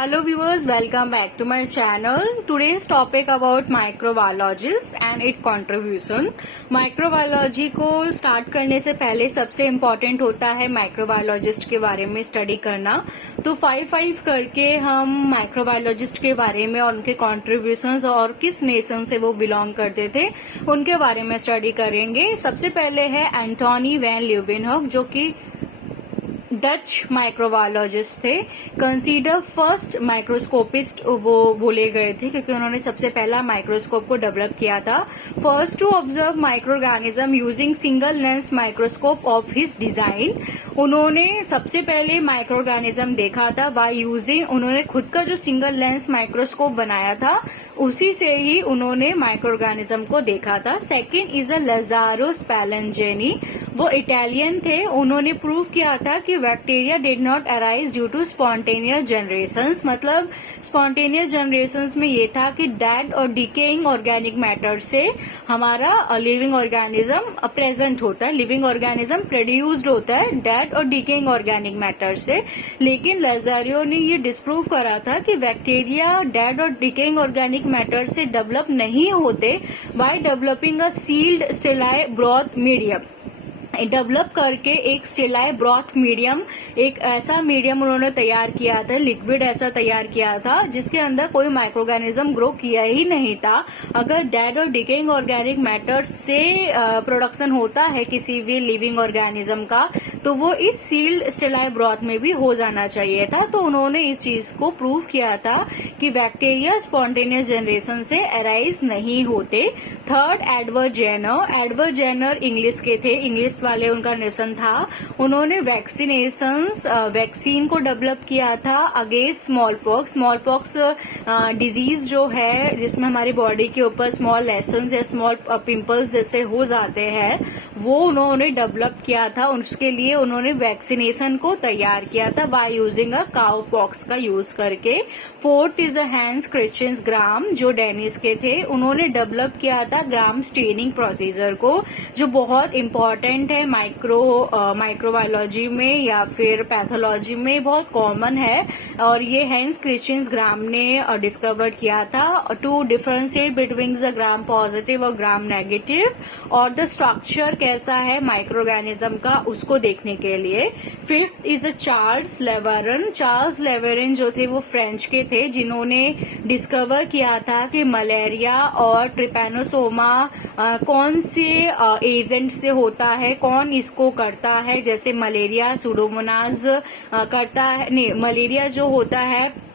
Hello viewers, welcome back to my channel. Today's topic about microbiologist and its contribution. Microbiology को start करने से पहले सबसे important होता है माइक्रोबायोलॉजिस्ट के बारे में स्टडी करना। तो 5 करके हम माइक्रोबायोलॉजिस्ट के बारे में और उनके कॉन्ट्रीब्यूशंस और किस नेशन से वो बिलोंग करते थे उनके बारे में स्टडी करेंगे। सबसे पहले है एंटोनी वैन ल्यूवेनहॉक, जो कि डच माइक्रोबायोलॉजिस्ट थे। कंसीडर फर्स्ट माइक्रोस्कोपिस्ट वो बोले गए थे क्योंकि उन्होंने सबसे पहला माइक्रोस्कोप को डेवलप किया था। First to observe micro organism using single lens microscope of his design. उन्होंने सबसे पहले माइक्रो ऑर्गेनिज्म देखा था बाय यूजिंग, उन्होंने खुद का जो सिंगल लेंस माइक्रोस्कोप बनाया था उसी से ही उन्होंने माइक्रो ऑर्गेनिज्म को देखा था। Second is a Lazzaro Spallanzani, वो इटालियन थे। उन्होंने प्रूव किया था कि bacteria did not arise due to spontaneous generations. मतलब स्पॉन्टेनियस जनरेशंस में ये था कि डेड और डिकेइंग ऑर्गेनिक मैटर से हमारा लिविंग ऑर्गेनिज्म प्रेजेंट होता है, लिविंग ऑर्गेनिज्म प्रोड्यूस्ड होता है डेड और डिकेइंग ऑर्गेनिक मैटर से। लेकिन लाज़ारो ने ये डिस्प्रूव करा था कि बैक्टीरिया डेड और डिकेइंग ऑर्गेनिक मैटर से डेवलप नहीं होते by developing a sealed sterile broth medium. Develop करके एक स्टेलाइ ब्रॉथ मीडियम, एक ऐसा मीडियम उन्होंने तैयार किया था, लिक्विड ऐसा तैयार किया था जिसके अंदर कोई माइक्रो ऑर्गेनिज्म ग्रो किया ही नहीं था। अगर डेड और डिकेइंग ऑर्गेनिक मैटर से प्रोडक्शन होता है किसी भी लिविंग ऑर्गेनिज्म का तो वो इस सील्ड स्टेलाइ ब्रॉथ में भी हो जाना चाहिए था। तो उन्होंने इस चीज को प्रूव किया था कि बैक्टीरिया स्पॉन्टेनियस जनरेशन से अराइज नहीं होते। Third Edward Jenner, Edward Jenner English के थे, इंग्लिश वाले उनका नेशन था। उन्होंने वैक्सीन को डेवलप किया था अगेंस्ट स्मॉल पॉक्स डिजीज जो है जिसमें हमारी बॉडी के ऊपर स्मॉल लेशंस या स्मॉल पिंपल्स जैसे हो जाते हैं, वो उन्होंने डेवलप किया था। उसके लिए उन्होंने वैक्सीनेशन को तैयार किया था by using a cow pox का यूज करके। फोर्थ इज हैंस क्रिश्चियन ग्राम, जो डेनिस के थे। उन्होंने डेवलप किया था ग्राम स्टेनिंग प्रोसीजर को, जो बहुत इंपॉर्टेंट है माइक्रोबायोलॉजी में या फिर पैथोलॉजी में बहुत कॉमन है। और ये हैंस क्रिश्चियन ग्राम ने डिस्कवर किया था to differentiate between the gram positive और ग्राम नेगेटिव और द स्ट्रक्चर कैसा है माइक्रो ऑर्गेनिज्म का उसको देखने के लिए। Fifth is Charles Laveran, Charles Laveran जो थे वो फ्रेंच के थे जिन्होंने डिस्कवर किया था कि मलेरिया और ट्रिपैनोसोमा कौन से एजेंट से होता है, कौन इसको करता है। जैसे मलेरिया सुडोमोनाज करता है, नहीं मलेरिया जो होता है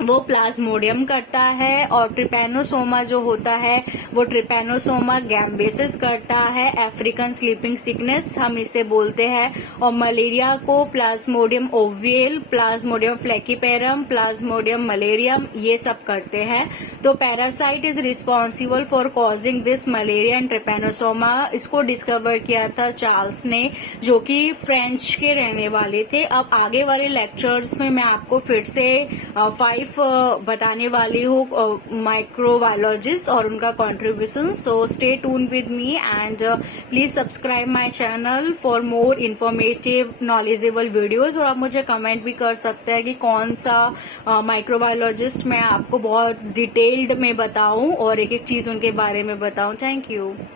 वो प्लाज्मोडियम करता है और ट्रिपैनोसोमा जो होता है वो ट्रिपैनोसोमा गैम्बेसिस करता है। अफ्रीकन स्लीपिंग सिकनेस हम इसे बोलते हैं। और मलेरिया को प्लाज्मोडियम ओवियल, प्लाज्मोडियम फ्लैकीपेरम, प्लाज्मोडियम मलेरियम ये सब करते हैं। तो parasite is responsible for causing this malaria and Trypanosoma. इसको डिस्कवर किया था चार्ल्स ने, जो कि फ्रेंच के रहने वाले थे। अब आगे वाले लेक्चर्स में मैं आपको फिर से 5 बताने वाली हूँ माइक्रोबायोलॉजिस्ट और उनका contribution. So stay tune with me and please subscribe my channel for more informative knowledgeable videos. और आप मुझे कमेंट भी कर सकते हैं कि कौन सा माइक्रोबायोलॉजिस्ट मैं आपको बहुत डिटेल्ड में बताऊं और एक एक चीज उनके बारे में बताऊं। Thank you.